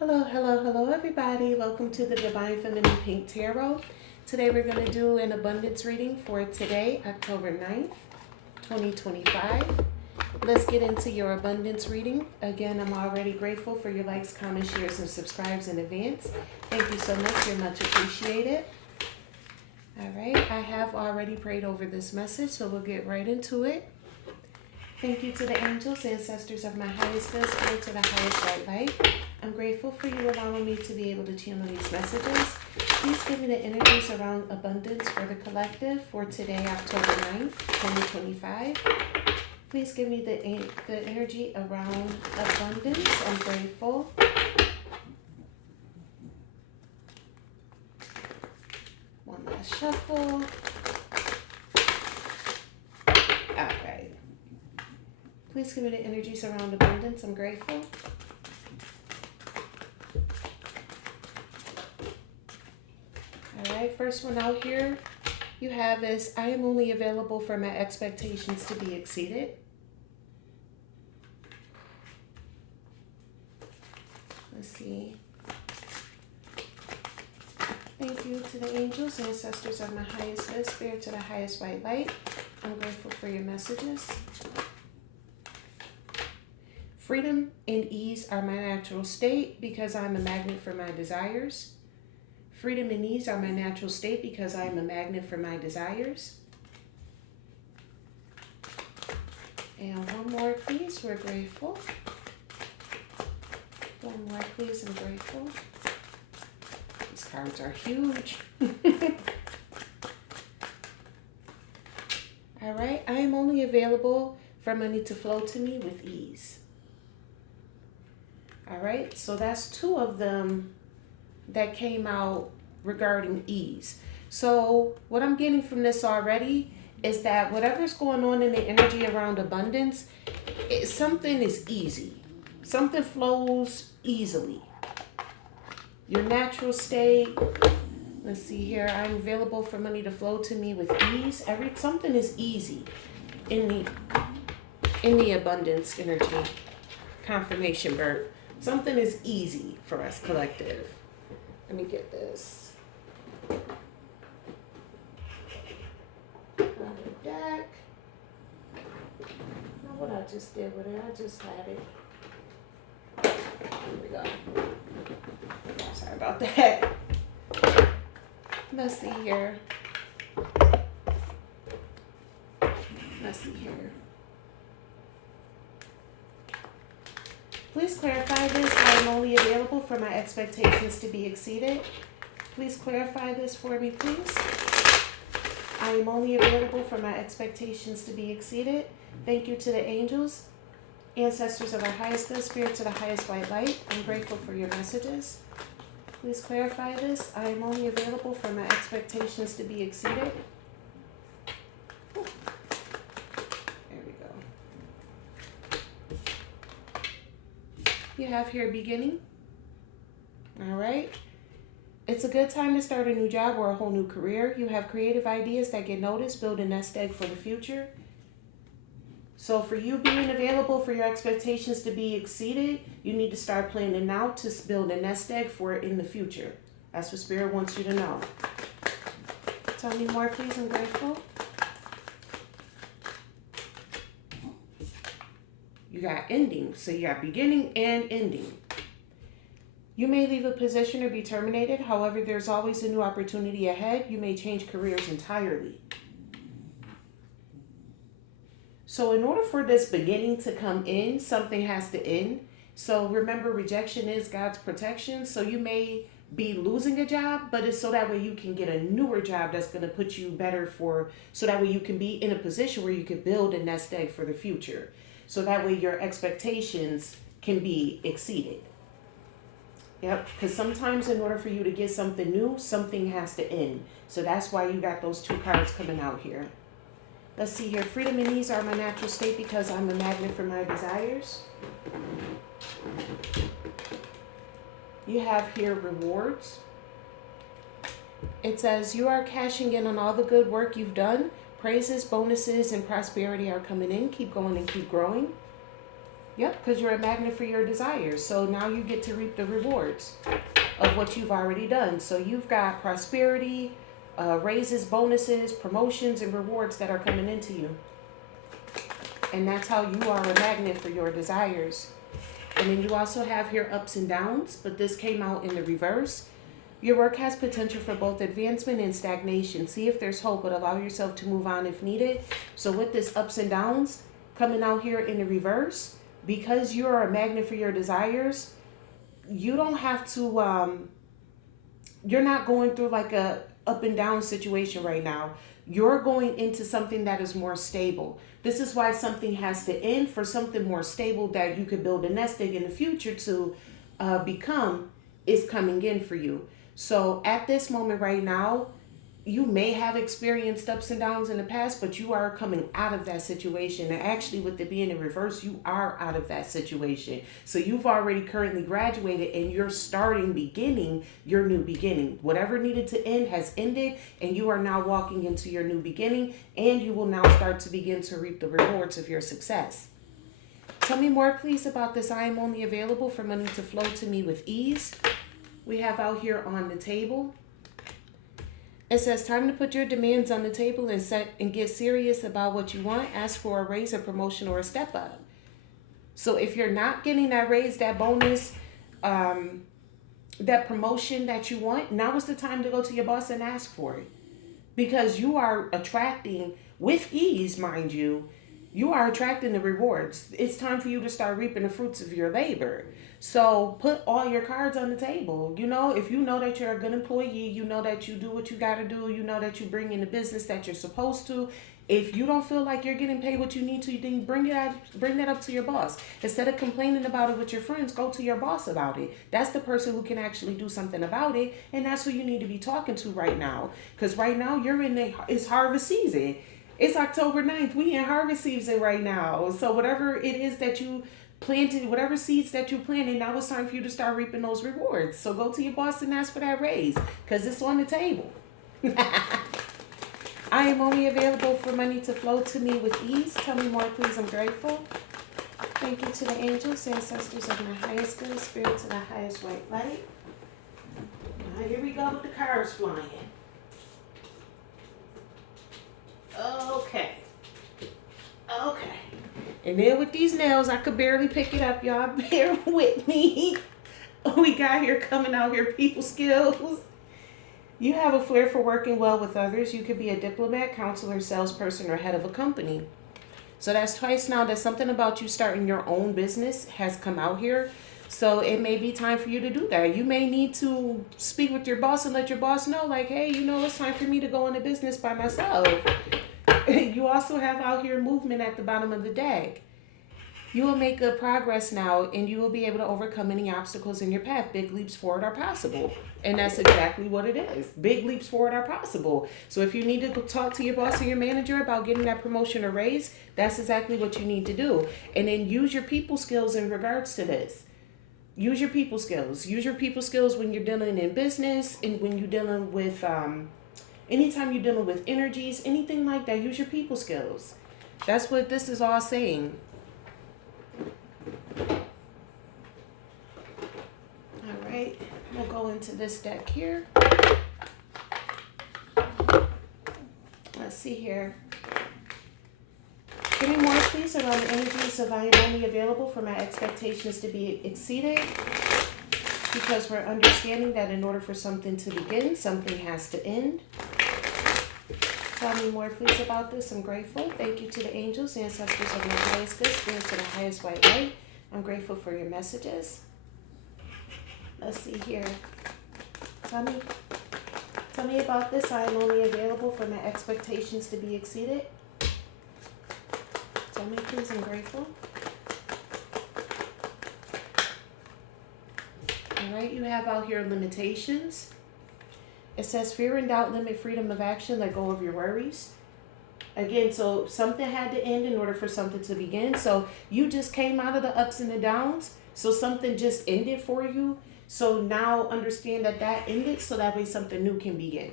Hello, hello, hello, everybody. Welcome to the Divine Feminine Pink Tarot. Today we're going to do an abundance reading for today, October 9th, 2025. Let's get into your abundance reading. Again, I'm already grateful for your likes, comments, shares, and subscribes in advance. Thank you so much. You're much appreciated. All right, I have already prayed over this message, so we'll get right into it. Thank you to the angels, ancestors of my highest good, spirit to the highest white light. I'm grateful for you allowing me to be able to channel these messages. Please give me the energies around abundance for the collective for today, October 9th, 2025. Please give me the energy around abundance. I'm grateful. One last shuffle. All right. Please give me the energies around abundance. I'm grateful. All right, first one out here you have is, I am only available for my expectations to be exceeded. Let's see. Thank you to the angels, ancestors of my highest good, spirit to the highest white light. I'm grateful for your messages. Freedom and ease are my natural state because I'm a magnet for my desires. Freedom and ease are my natural state because I am a magnet for my desires. And one more, please. We're grateful. One more, please. I'm grateful. These cards are huge. All right. I am only available for money to flow to me with ease. All right. So that's two of them that came out regarding ease. So what I'm getting from this already is that whatever's going on in the energy around abundance, something is easy. Something flows easily. Your natural state, let's see here, I'm available for money to flow to me with ease. Something is easy in the abundance energy. Confirmation, Bert. Something is easy for us, collective. Let me get this. On the deck. Now what I just did with it, I just had it. Here we go. Sorry about that. Let's see here. Please clarify this. I am only available for my expectations to be exceeded. Please clarify this for me, please. I am only available for my expectations to be exceeded. Thank you to the angels, ancestors of our highest good, spirit to the highest white light. I'm grateful for your messages. Please clarify this. I am only available for my expectations to be exceeded. There we go. You have here beginning. All right. It's a good time to start a new job or a whole new career. You have creative ideas that get noticed. Build a nest egg for the future. So for you being available for your expectations to be exceeded, you need to start planning now to build a nest egg for it in the future. That's what Spirit wants you to know. Tell me more, please. I'm grateful. You got ending. So you got beginning and ending. You may leave a position or be terminated. However, there's always a new opportunity ahead. You may change careers entirely. So in order for this beginning to come in, something has to end. So remember, rejection is God's protection. So you may be losing a job, but it's so that way you can get a newer job that's going to put you better so that way you can be in a position where you can build a nest egg for the future. So that way your expectations can be exceeded. Yep, because sometimes in order for you to get something new, something has to end. So that's why you got those two cards coming out here. Let's see here. Freedom and ease are my natural state because I'm a magnet for my desires. You have here rewards. It says you are cashing in on all the good work you've done. Praises, bonuses, and prosperity are coming in. Keep going and keep growing. Yep, because you're a magnet for your desires. So now you get to reap the rewards of what you've already done. So you've got prosperity, raises, bonuses, promotions, and rewards that are coming into you. And that's how you are a magnet for your desires. And then you also have here ups and downs, but this came out in the reverse. Your work has potential for both advancement and stagnation. See if there's hope, but allow yourself to move on if needed. So with this ups and downs coming out here in the reverse, because you're a magnet for your desires, you don't have to, you're not going through like a up and down situation right now. You're going into something that is more stable. This is why something has to end for something more stable that you could build a nest egg in the future to become is coming in for you. So at this moment right now, you may have experienced ups and downs in the past, but you are coming out of that situation. And actually, with it being in reverse, you are out of that situation. So you've already currently graduated and you're beginning your new beginning. Whatever needed to end has ended, and you are now walking into your new beginning, and you will now start to begin to reap the rewards of your success. Tell me more, please, about this. I am only available for money to flow to me with ease. We have out here on the table. It says, time to put your demands on the table and get serious about what you want. Ask for a raise, a promotion, or a step up. So if you're not getting that raise, that bonus, that promotion that you want, now is the time to go to your boss and ask for it. Because you are attracting, with ease, mind you, you are attracting the rewards. It's time for you to start reaping the fruits of your labor. So put all your cards on the table. You know, if you know that you're a good employee, you know that you do what you got to do, you know that you bring in the business that you're supposed to. If you don't feel like you're getting paid what you need to, then bring that up to your boss. Instead of complaining about it with your friends, go to your boss about it. That's the person who can actually do something about it, and that's who you need to be talking to right now. Because right now it's harvest season. It's October 9th. We in harvest season right now. So whatever it is that you planted, whatever seeds that you planted, now it's time for you to start reaping those rewards. So go to your boss and ask for that raise, because it's on the table. I am only available for money to flow to me with ease. Tell me more, please. I'm grateful. Thank you to the angels, ancestors of my highest good, spirits of the highest white light. Now here we go with the cars flying. Okay. And then with these nails, I could barely pick it up, y'all. Bear with me. We got here coming out here, people skills. You have a flair for working well with others. You could be a diplomat, counselor, salesperson, or head of a company. So that's twice now that something about you starting your own business has come out here. So it may be time for you to do that. You may need to speak with your boss and let your boss know, like, hey, you know, it's time for me to go into business by myself. You also have out here movement at the bottom of the deck. You will make good progress now, and you will be able to overcome any obstacles in your path. Big leaps forward are possible. And that's exactly what it is. Big leaps forward are possible. So if you need to talk to your boss or your manager about getting that promotion or raise, that's exactly what you need to do. And then use your people skills in regards to this. Use your people skills. Use your people skills when you're dealing in business and when you're dealing with, anytime you're dealing with energies, anything like that, use your people skills. That's what this is all saying. All right, we'll go into this deck here. Let's see here. Give me more, please, around the energies of I am only available for my expectations to be exceeded. Because we're understanding that in order for something to begin, something has to end. Tell me more, please, about this. I'm grateful. Thank you to the angels, ancestors of my highest good, spirits of the highest white light. I'm grateful for your messages. Let's see here. Tell me about this. I am only available for my expectations to be exceeded. Tell me, please. I'm grateful. All right, you have out here limitations. It says, fear and doubt limit freedom of action. Let go of your worries. Again, so something had to end in order for something to begin. So you just came out of the ups and the downs. So something just ended for you. So now understand that ended so that way something new can begin.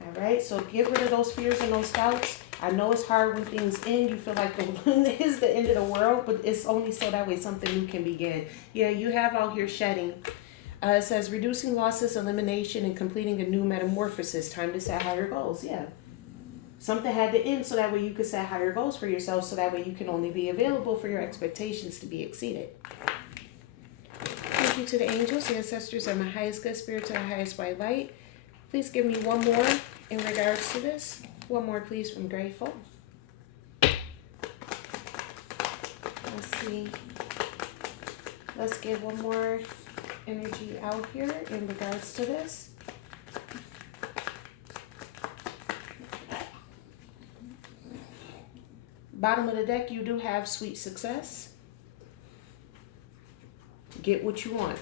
All right, so get rid of those fears and those doubts. I know it's hard when things end. You feel like the is the end of the world, but it's only so that way something new can begin. Yeah, you have out here shedding. It says reducing losses, elimination, and completing a new metamorphosis. Time to set higher goals. Yeah. Something had to end so that way you could set higher goals for yourself, so that way you can only be available for your expectations to be exceeded. Thank you to the angels, ancestors, and my highest good spirit, to the highest white light. Please give me one more in regards to this. One more, please, from Grateful. Let's see. Let's get one more energy out here in regards to this. Bottom of the deck, you do have sweet success. Get what you want.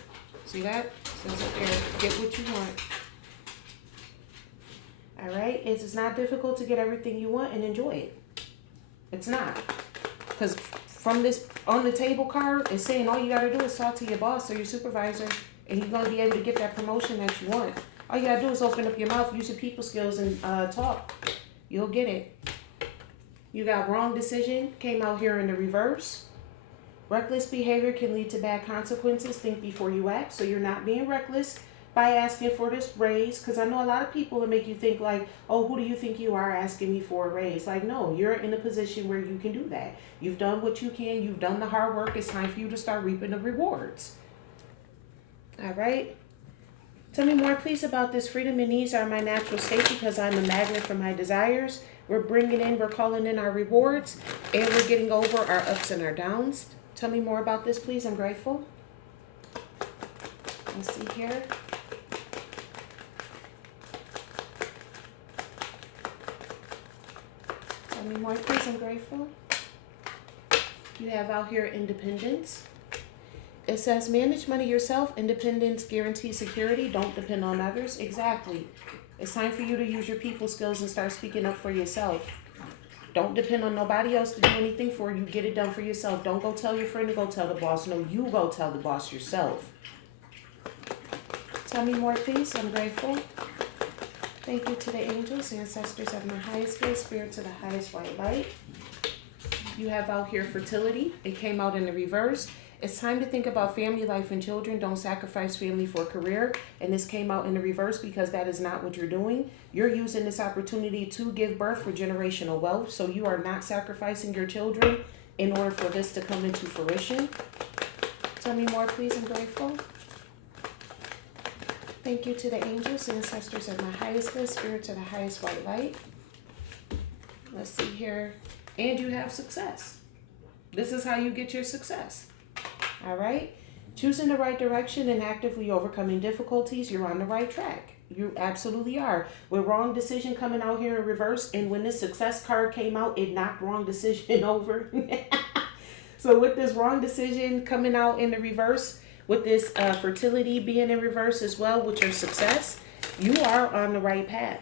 See that? Says up there, get what you want. All right? It is not difficult to get everything you want and enjoy it. It's not. Because from this on the table card, it's saying all you got to do is talk to your boss or your supervisor, and you're going to be able to get that promotion that you want. All you got to do is open up your mouth, use your people skills, and talk. You'll get it. You got wrong decision, came out here in the reverse. Reckless behavior can lead to bad consequences. Think before you act. So you're not being reckless by asking for this raise. Because I know a lot of people will make you think like, oh, who do you think you are asking me for a raise? Like, no, you're in a position where you can do that. You've done what you can. You've done the hard work. It's time for you to start reaping the rewards. All right. Tell me more, please, about this. Freedom and ease are my natural state because I'm a magnet for my desires. We're calling in our rewards, and we're getting over our ups and our downs. Tell me more about this, please. I'm grateful. Let's see here. Tell me more, please. I'm grateful. You have out here independence. It says manage money yourself. Independence guarantees security. Don't depend on others. Exactly. It's time for you to use your people skills and start speaking up for yourself. Don't depend on nobody else to do anything for you. Get it done for yourself. Don't go tell your friend to go tell the boss. No, you go tell the boss yourself. Tell me more, please. I'm grateful. Thank you to the angels, ancestors of my highest good spirit, to the highest white light. You have out here fertility. It came out in the reverse. It's time to think about family life and children. Don't sacrifice family for a career. And this came out in the reverse because that is not what you're doing. You're using this opportunity to give birth for generational wealth. So you are not sacrificing your children in order for this to come into fruition. Tell me more, please. I'm grateful. Thank you to the angels, ancestors of my highest good spirit, to the highest white light. Let's see here. And you have success. This is how you get your success. All right? Choosing the right direction and actively overcoming difficulties, you're on the right track. You absolutely are. With wrong decision coming out here in reverse, and when this success card came out, it knocked wrong decision over. So with this wrong decision coming out in the reverse, with this fertility being in reverse as well, with your success, you are on the right path.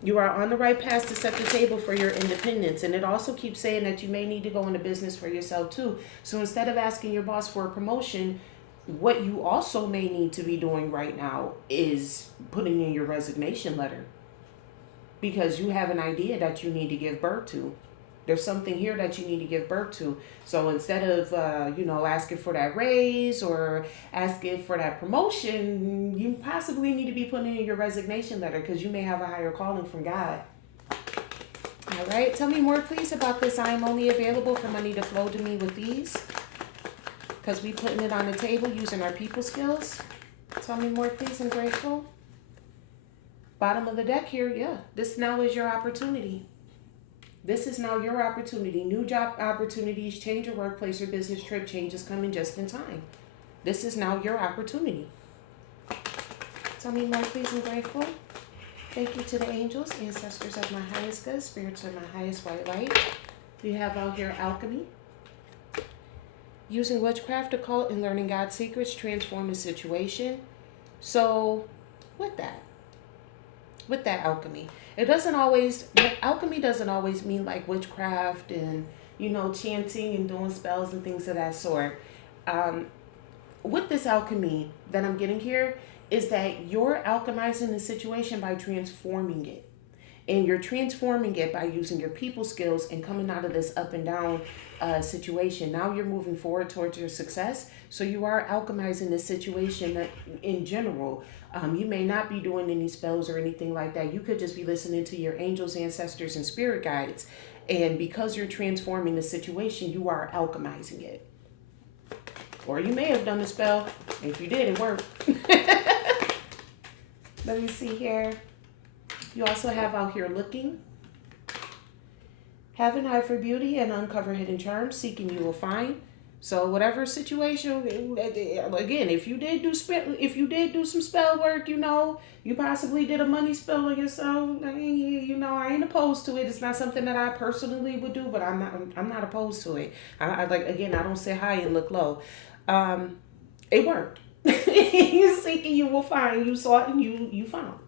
You are on the right path to set the table for your independence. And it also keeps saying that you may need to go into business for yourself too. So instead of asking your boss for a promotion, what you also may need to be doing right now is putting in your resignation letter. Because you have an idea that you need to give birth to. There's something here that you need to give birth to. So instead of, asking for that raise or asking for that promotion, you possibly need to be putting in your resignation letter because you may have a higher calling from God. All right. Tell me more, please, about this. I am only available for money to flow to me with ease because we putting it on the table using our people skills. Tell me more, please. I'm grateful. Bottom of the deck here. Yeah. This now is your opportunity. This is now your opportunity. New job opportunities, change your workplace or business trip, changes coming just in time. This is now your opportunity. Tell me more, please. I'm grateful. Thank you to the angels, ancestors of my highest good, spirits of my highest white light. We have out here alchemy. Using witchcraft, occult, and learning God's secrets transform the situation. So, with that alchemy, alchemy doesn't always mean like witchcraft and, chanting and doing spells and things of that sort. With this alchemy that I'm getting here is that you're alchemizing the situation by transforming it. And you're transforming it by using your people skills and coming out of this up and down situation. Now you're moving forward towards your success. So you are alchemizing the situation in general. You may not be doing any spells or anything like that. You could just be listening to your angels, ancestors, and spirit guides. And because you're transforming the situation, you are alchemizing it. Or you may have done the spell. If you did, it worked. Let me see here. You also have out here looking. Have an eye for beauty and uncover hidden charms. Seeking you will find. So whatever situation, again, if you did do some spell work, you possibly did a money spell on yourself. I ain't opposed to it. It's not something that I personally would do, but I'm not opposed to it. I don't sit high and look low. It worked. Seeking you will find. You sought and you found.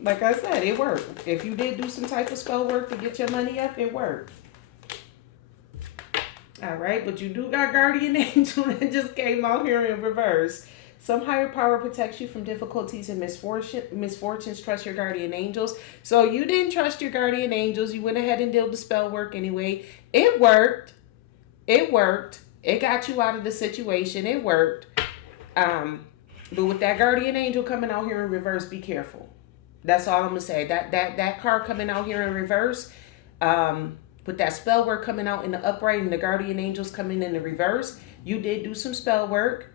Like I said, it worked. If you did do some type of spell work to get your money up, it worked. All right, but you do got guardian angel that just came out here in reverse. Some higher power protects you from difficulties and misfortunes. Trust your guardian angels. So you didn't trust your guardian angels. You went ahead and did the spell work anyway. It worked. It worked. It got you out of the situation. It worked. But with that guardian angel coming out here in reverse, be careful. That's all I'm gonna say. That card coming out here in reverse, with that spell work coming out in the upright and the guardian angels coming in the reverse, you did do some spell work.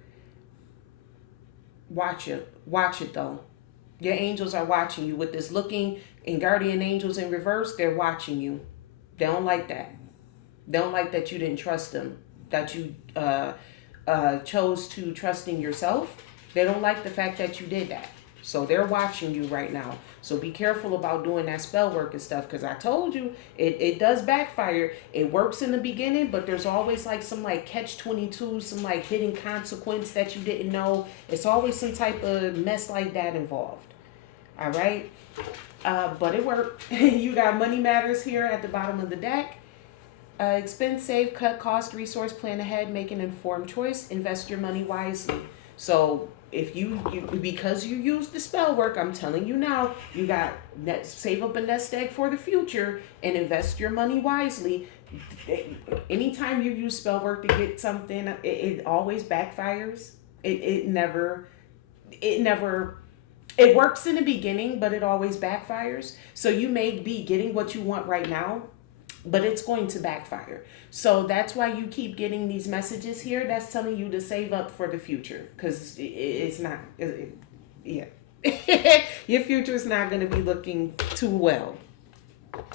Watch it though. Your angels are watching you with this looking, and guardian angels in reverse. They're watching you. They don't like that. They don't like that you didn't trust them. That you chose to trust in yourself. They don't like the fact that you did that. So they're watching you right now. So be careful about doing that spell work and stuff, because I told you it does backfire. It works in the beginning, but there's always like some like catch-22, some like hidden consequence that you didn't know. It's always some type of mess like that involved. All right. But it worked. You got money matters here at the bottom of the deck. Expense, save, cut cost, resource, plan ahead, make an informed choice, invest your money wisely. So if you because you use the spell work, I'm telling you now, you got save up a nest egg for the future and invest your money wisely. Anytime you use spell work to get something, it always backfires. It works in the beginning, but it always backfires. So you may be getting what you want right now, but it's going to backfire. So that's why you keep getting these messages here. That's telling you to save up for the future, because it's not, yeah. Your future is not going to be looking too well.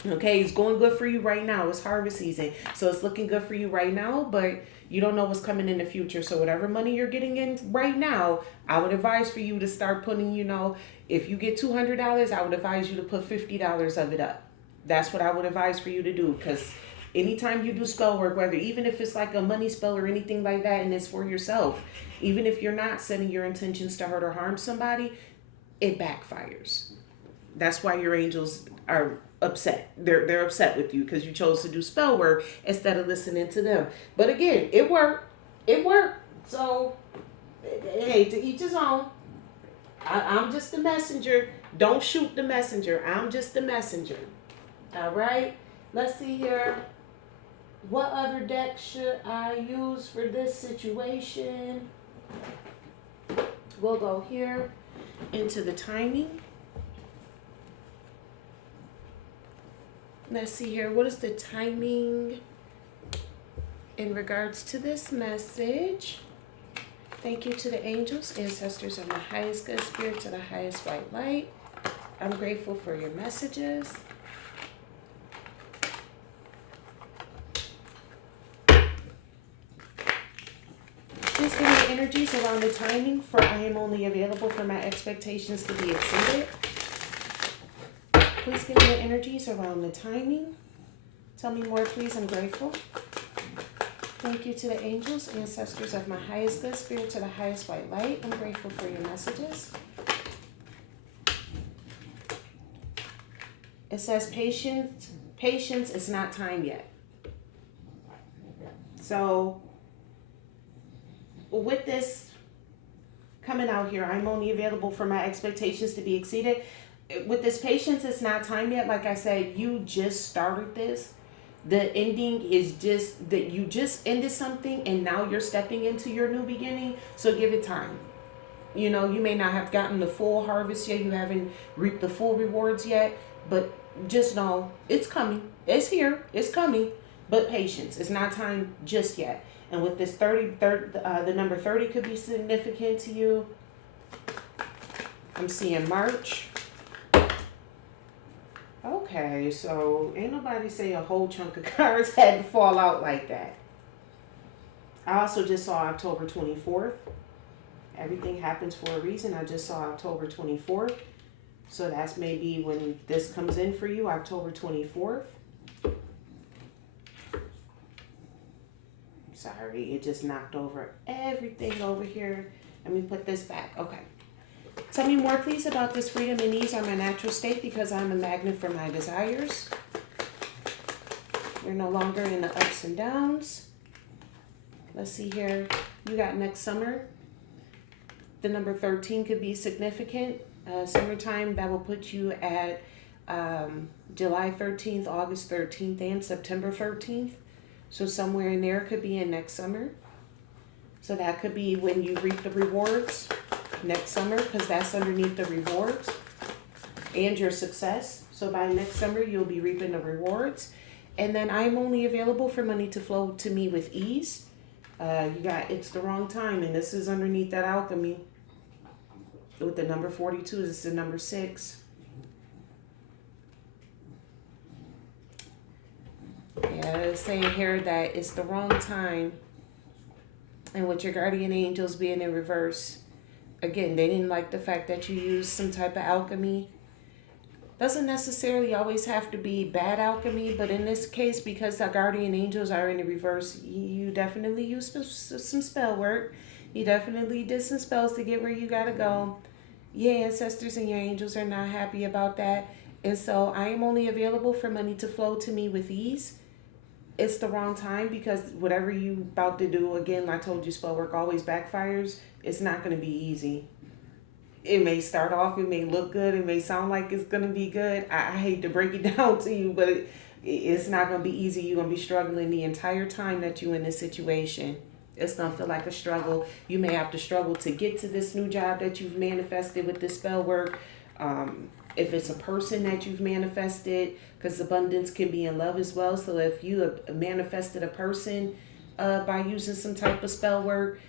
Okay, it's going good for you right now. It's harvest season. So it's looking good for you right now, but you don't know what's coming in the future. So whatever money you're getting in right now, I would advise for you to start putting, if you get $200, I would advise you to put $50 of it up. That's what I would advise for you to do, because anytime you do spell work, even if it's like a money spell or anything like that, and it's for yourself, even if you're not setting your intentions to hurt or harm somebody, it backfires. That's why your angels are upset. They're upset with you because you chose to do spell work instead of listening to them. But again, it worked. It worked. So, hey, to each his own. I'm just the messenger. Don't shoot the messenger. I'm just the messenger. All right, let's see here. What other deck should I use for this situation? We'll go here into the timing. Let's see here. What is the timing in regards to this message? Thank you to the angels, ancestors of my highest good, spirits of the highest white light. I'm grateful for your messages. Please give me the energies around the timing, for I am only available for my expectations to be exceeded. Please give me the energies around the timing. Tell me more, please. I'm grateful. Thank you to the angels, ancestors of my highest good, spirits of the highest white light. I'm grateful for your messages. It says patience is not time yet. So with this coming out here, I'm only available for my expectations to be exceeded. with this patience, it's not time yet. Like I said, you just started this. The ending is just that you just ended something and now you're stepping into your new beginning. So give it time. You know, you may not have gotten the full harvest yet. You haven't reaped the full rewards yet. But just know it's coming. It's here. It's coming. But patience. It's not time just yet. And with this 30, the number 30 could be significant to you. I'm seeing March. Okay, so ain't nobody say a whole chunk of cards had to fall out like that. I also just saw October 24th. Everything happens for a reason. I just saw October 24th. So that's maybe when this comes in for you, October 24th. Sorry, it just knocked over everything over here. Let me put this back. Okay. Tell me more, please, about this freedom and ease on my natural state, because I'm a magnet for my desires. We're no longer in the ups and downs. Let's see here. You got next summer. The number 13 could be significant. Summertime, that will put you at July 13th, August 13th, and September 13th. So somewhere in there could be in next summer. So that could be when you reap the rewards next summer, because that's underneath the rewards and your success. So by next summer, you'll be reaping the rewards. And then I'm only available for money to flow to me with ease. You got it's the wrong time, and this is underneath that alchemy. With the number 42, this is the number 6. Yeah, it's saying here that it's the wrong time. And with your guardian angels being in reverse, again, they didn't like the fact that you used some type of alchemy. Doesn't necessarily always have to be bad alchemy, but in this case, because the guardian angels are in the reverse, you definitely used some spell work. You definitely did some spells to get where you gotta go. Your ancestors and your angels are not happy about that. And so I am only available for money to flow to me with ease. It's the wrong time, because whatever you about to do, again, I told you spell work always backfires. It's not going to be easy. It may start off, it may look good, it may sound like it's going to be good. I hate to break it down to you, but it's not going to be easy. You're going to be struggling the entire time that you're in this situation. It's going to feel like a struggle. You may have to struggle to get to this new job that you've manifested with this spell work. If it's a person that you've manifested, because abundance can be in love as well. So if you have manifested a person by using some type of spell work,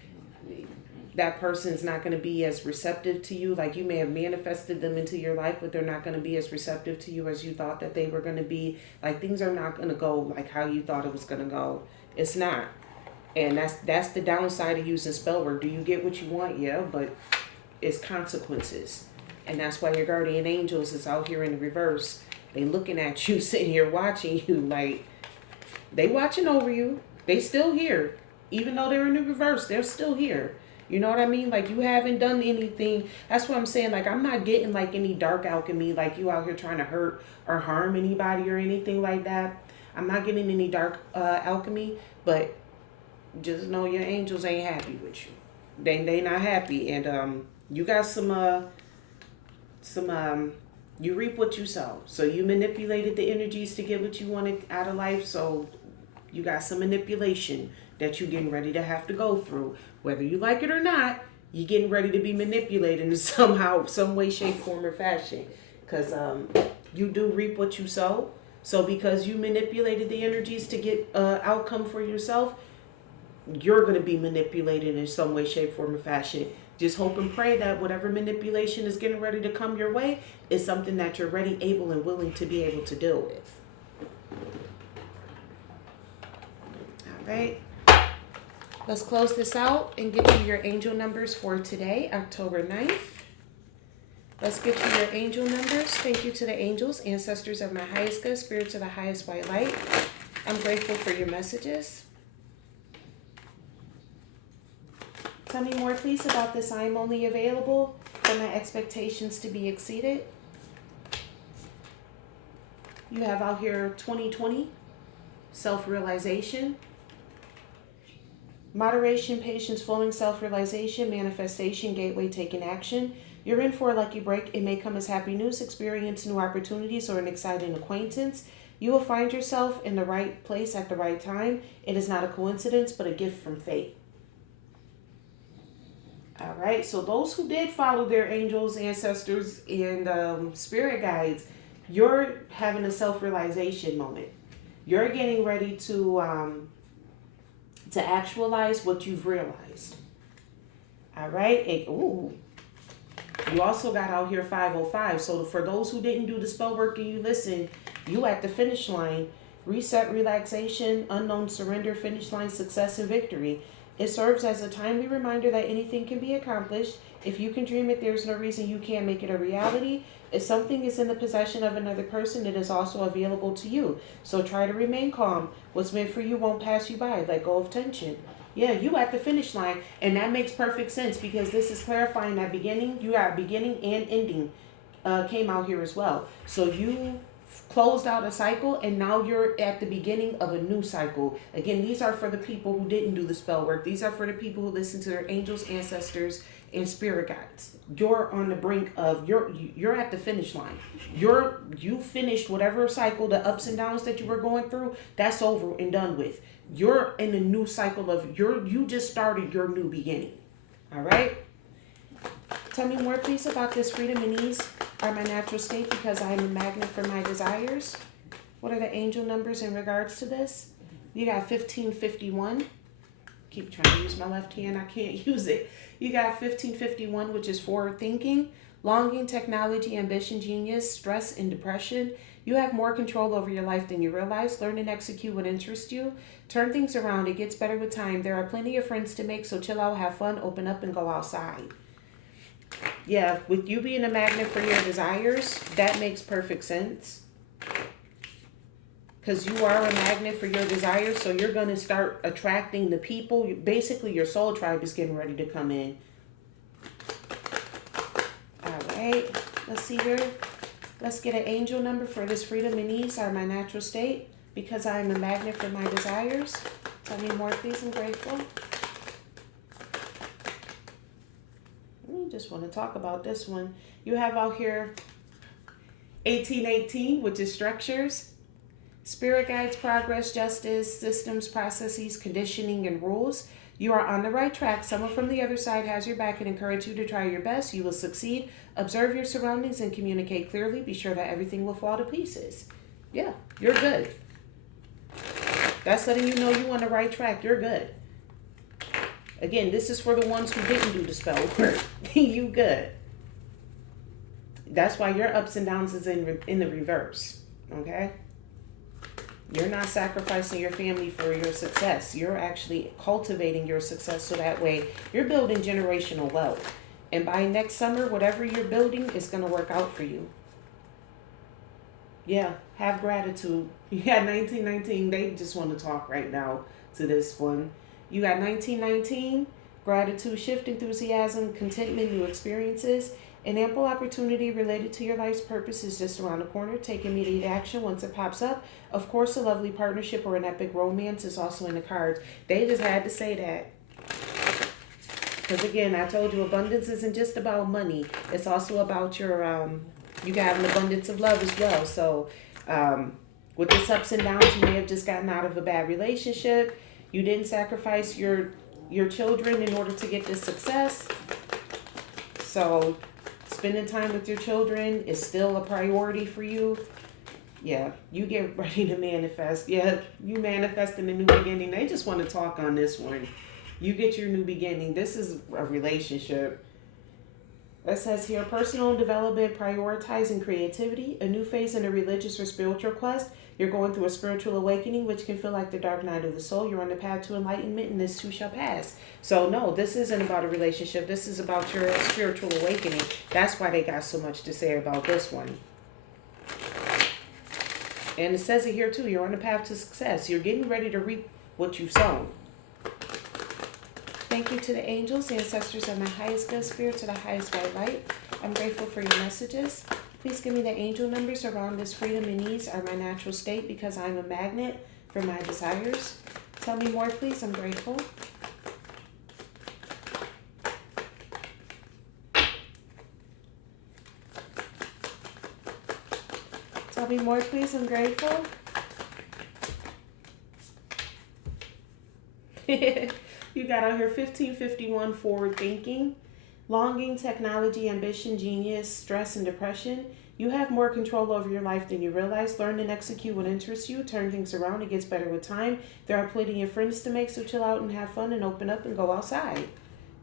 that person's not going to be as receptive to you. Like, you may have manifested them into your life, but they're not going to be as receptive to you as you thought that they were going to be. Like, things are not going to go like how you thought it was going to go. It's not. And that's the downside of using spell work. Do you get what you want? Yeah, but it's consequences. And that's why your guardian angels is out here in the reverse. They looking at you, sitting here watching you. Like, they watching over you. They still here. Even though they're in the reverse, they're still here. You know what I mean? Like, you haven't done anything. That's what I'm saying. Like, I'm not getting like any dark alchemy, like you out here trying to hurt or harm anybody or anything like that. I'm not getting any dark alchemy, but just know your angels ain't happy with you. They not happy. And you got some you reap what you sow. So you manipulated the energies to get what you wanted out of life. So you got some manipulation that you're getting ready to have to go through. Whether you like it or not, you're getting ready to be manipulated in somehow, some way, shape, form, or fashion. Because you do reap what you sow. So because you manipulated the energies to get outcome for yourself, you're going to be manipulated in some way, shape, form, or fashion. Just hope and pray that whatever manipulation is getting ready to come your way is something that you're ready, able, and willing to be able to deal with. All right. Let's close this out and get you your angel numbers for today, October 9th. Let's get you your angel numbers. Thank you to the angels, ancestors of my highest good, spirits of the highest white light. I'm grateful for your messages. Tell me more, please, about this. I am only available for my expectations to be exceeded. You have out here 2020, self-realization, moderation, patience, flowing, self-realization, manifestation, gateway, taking action. You're in for a lucky break. It may come as happy news, experience new opportunities, or an exciting acquaintance. You will find yourself in the right place at the right time. It is not a coincidence, but a gift from fate. All right, so those who did follow their angels, ancestors, and spirit guides, you're having a self-realization moment. You're getting ready to actualize what you've realized. All right, and, ooh, you also got out here 505. So for those who didn't do the spell work and you listen, you at the finish line. Reset, relaxation, unknown surrender, finish line, success, and victory. It serves as a timely reminder that anything can be accomplished. If you can dream it, there's no reason you can't make it a reality. If something is in the possession of another person, it is also available to you. So try to remain calm. What's meant for you won't pass you by. Let go of tension. Yeah, you at the finish line. And that makes perfect sense because this is clarifying that beginning. You got beginning and ending came out here as well. So you closed out a cycle and now you're at the beginning of a new cycle. Again, these are for the people who didn't do the spell work. These are for the people who listen to their angels, ancestors, and spirit guides. You're on the brink of you're at the finish line. You finished whatever cycle, the ups and downs that you were going through, that's over and done with. You're in a new cycle of you just started your new beginning. All right? Tell me more, please, about this. Freedom and ease are my natural state because I am a magnet for my desires. What are the angel numbers in regards to this? You got 1551. Keep trying to use my left hand. I can't use it. You got 1551, which is forward thinking, longing, technology, ambition, genius, stress, and depression. You have more control over your life than you realize. Learn and execute what interests you. Turn things around. It gets better with time. There are plenty of friends to make, so chill out, have fun, open up, and go outside. Yeah, with you being a magnet for your desires, that makes perfect sense. Because you are a magnet for your desires, so you're going to start attracting the people. Basically, your soul tribe is getting ready to come in. All right, let's see here. Let's get an angel number for this. Freedom and ease are my natural state because I am a magnet for my desires. Tell me more, please. I'm grateful. I just want to talk about this one. You have out here 1818, which is structures, spirit guides, progress, justice, systems, processes, conditioning, and rules. You are on the right track. Someone from the other side has your back and encourage you to try your best. You will succeed. Observe your surroundings and communicate clearly. Be sure that everything will fall to pieces. Yeah, you're good. That's letting you know you're on the right track. You're good. Again, this is for the ones who didn't do the spell work. You good. That's why your ups and downs is in the reverse. Okay? You're not sacrificing your family for your success. You're actually cultivating your success so that way you're building generational wealth. And by next summer, whatever you're building is going to work out for you. Yeah, have gratitude. You got 1919. They just want to talk right now to this one. You got 1919, gratitude, shift, enthusiasm, contentment, new experiences. An ample opportunity related to your life's purpose is just around the corner. Take immediate action once it pops up. Of course, a lovely partnership or an epic romance is also in the cards. They just had to say that. Because again, I told you abundance isn't just about money. It's also about your, you got an abundance of love as well. So with this ups and downs, you may have just gotten out of a bad relationship. You didn't sacrifice your children in order to get this success. So spending time with your children is still a priority for you. Yeah, you get ready to manifest. Yeah, you manifest in a new beginning. They just want to talk on this one. You get your new beginning. This is a relationship. It says here, personal development, prioritizing creativity, a new phase in a religious or spiritual quest. You're going through a spiritual awakening, which can feel like the dark night of the soul. You're on the path to enlightenment, and this too shall pass. So no, this isn't about a relationship. This is about your spiritual awakening. That's why they got so much to say about this one. And it says it here too. You're on the path to success. You're getting ready to reap what you've sown. Thank you to the angels, ancestors, and my highest good spirit, to the highest white light. I'm grateful for your messages. Please give me the angel numbers around this. Freedom and ease are my natural state because I'm a magnet for my desires. Tell me more, please. I'm grateful. me more, please. I'm grateful. You got out here 1551, forward thinking, longing, technology, ambition, genius, stress, and depression. You have more control over your life than you realize. Learn and execute what interests you. Turn things around. It gets better with time. There are plenty of friends to make, so chill out and have fun and open up and go outside.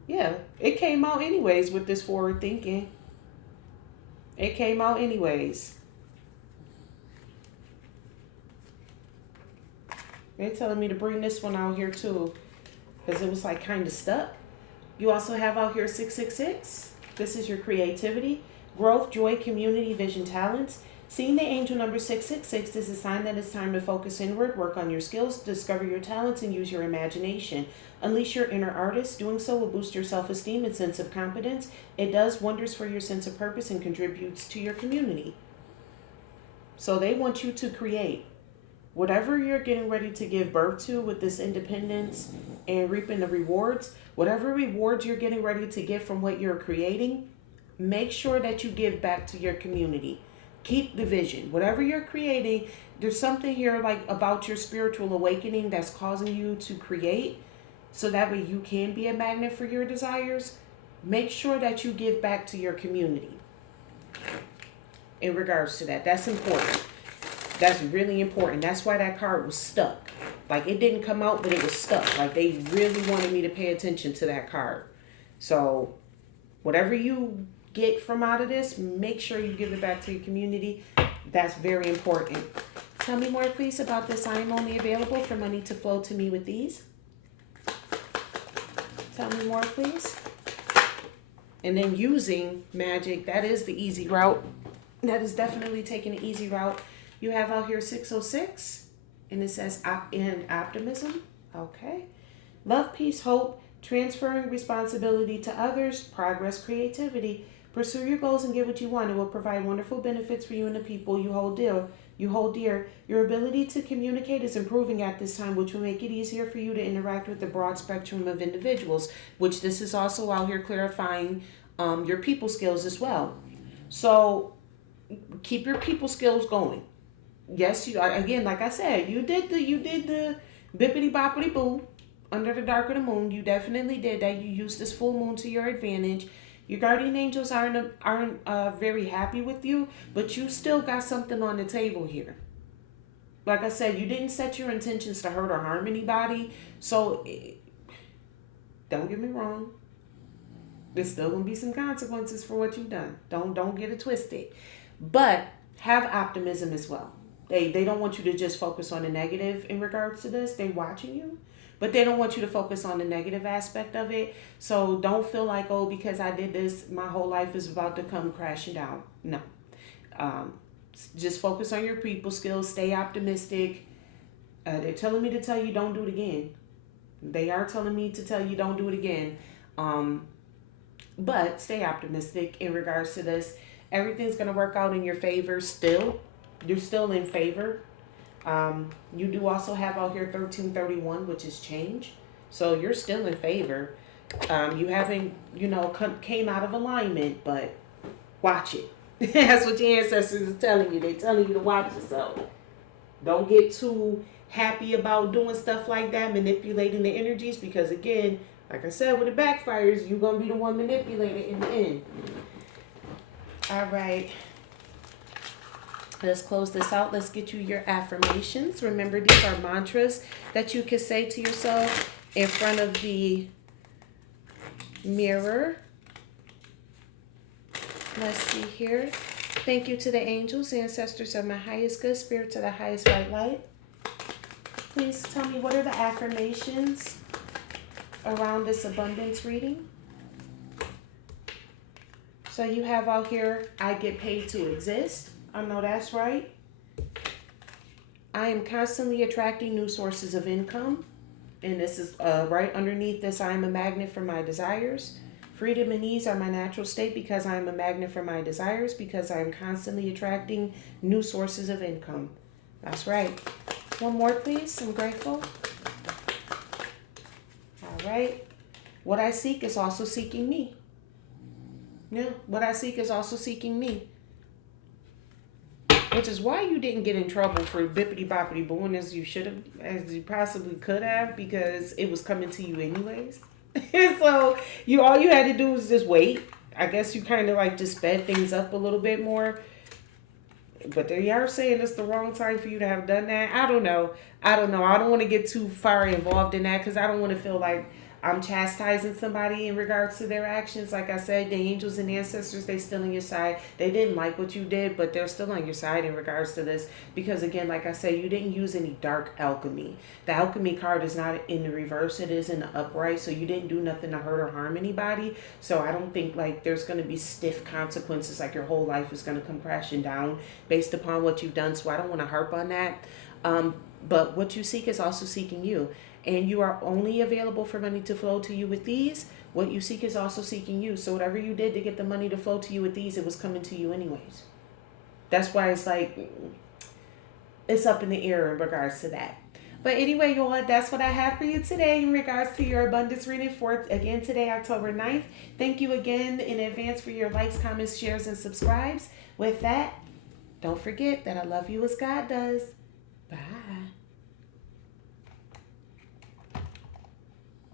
Yeah, it came out anyways with this forward thinking. It came out anyways. They're telling me to bring this one out here too, because it was like kind of stuck. You also have out here 666. This is your creativity, growth, joy, community, vision, talents. Seeing the angel number 666 is a sign that it's time to focus inward, work on your skills, discover your talents, and use your imagination. Unleash your inner artist. Doing so will boost your self-esteem and sense of confidence. It does wonders for your sense of purpose and contributes to your community. So they want you to create. Whatever you're getting ready to give birth to with this independence and reaping the rewards, whatever rewards you're getting ready to get from what you're creating, make sure that you give back to your community. Keep the vision. Whatever you're creating, there's something here like about your spiritual awakening that's causing you to create, so that way you can be a magnet for your desires. Make sure that you give back to your community in regards to that. That's important. That's really important. That's why that card was stuck. Like, it didn't come out, but it was stuck. Like, they really wanted me to pay attention to that card. So whatever you get from out of this, make sure you give it back to your community. That's very important. Tell me more, please, about this. I am only available for money to flow to me with ease. Tell me more, please. And then using magic, that is the easy route. That is definitely taking the easy route. You have out here 606, and it says and optimism. Okay. Love, peace, hope, transferring responsibility to others, progress, creativity. Pursue your goals and get what you want. It will provide wonderful benefits for you and the people you hold dear. Your ability to communicate is improving at this time, which will make it easier for you to interact with the broad spectrum of individuals, which this is also out here clarifying your people skills as well. So keep your people skills going. Yes, you are. Again, like I said, you did the bippity boppity boo under the dark of the moon. You definitely did that. You used this full moon to your advantage. Your guardian angels aren't very happy with you, but you still got something on the table here. Like I said, you didn't set your intentions to hurt or harm anybody. So don't get me wrong. There's still gonna be some consequences for what you've done. Don't get it twisted. But have optimism as well. They don't want you to just focus on the negative in regards to this. They're watching you, but they don't want you to focus on the negative aspect of it. So don't feel like, oh, because I did this, my whole life is about to come crashing down. No. Just focus on your people skills. Stay optimistic. They're telling me to tell you don't do it again. They are telling me to tell you don't do it again. But stay optimistic in regards to this. Everything's going to work out in your favor still. You're still in favor. You do also have out here 1331, which is change. So you're still in favor. You haven't, came out of alignment, but watch it. That's what your ancestors are telling you. They're telling you to watch yourself. Don't get too happy about doing stuff like that, manipulating the energies, because again, like I said, when it backfires, you're going to be the one manipulated in the end. All right. Let's close this out. Let's get you your affirmations. Remember, these are mantras that you can say to yourself in front of the mirror. Let's see here. Thank you to the angels, ancestors of my highest good, spirits of the highest white light. Please tell me, what are the affirmations around this abundance reading? So you have out here, I get paid to exist. I know that's right. I am constantly attracting new sources of income. And this is right underneath this, I am a magnet for my desires. Freedom and ease are my natural state because I am a magnet for my desires, because I am constantly attracting new sources of income. That's right. One more, please. I'm grateful. All right. What I seek is also seeking me. Yeah, what I seek is also seeking me. which is why you didn't get in trouble for bippity boppity booing as you should have, as you possibly could have, because it was coming to you anyways. So you all you had to do was just wait. I guess you kind of like just sped things up a little bit more. But they are saying it's the wrong time for you to have done that. I don't know. I don't know. I don't want to get too far involved in that because I don't want to feel like I'm chastising somebody in regards to their actions. Like I said, the angels and ancestors, they still on your side. They didn't like what you did, but they're still on your side in regards to this. Because again, like I said, you didn't use any dark alchemy. The alchemy card is not in the reverse, it is in the upright. So you didn't do nothing to hurt or harm anybody. So I don't think like there's going to be stiff consequences, like your whole life is going to come crashing down based upon what you've done. So I don't want to harp on that. But what you seek is also seeking you. And you are only available for money to flow to you with these. What you seek is also seeking you. So whatever you did to get the money to flow to you with these, it was coming to you anyways. That's why it's like, it's up in the air in regards to that. But anyway, y'all, that's what I have for you today in regards to your abundance reading for, again, today, October 9th. Thank you again in advance for your likes, comments, shares, and subscribes. With that, don't forget that I love you as God does.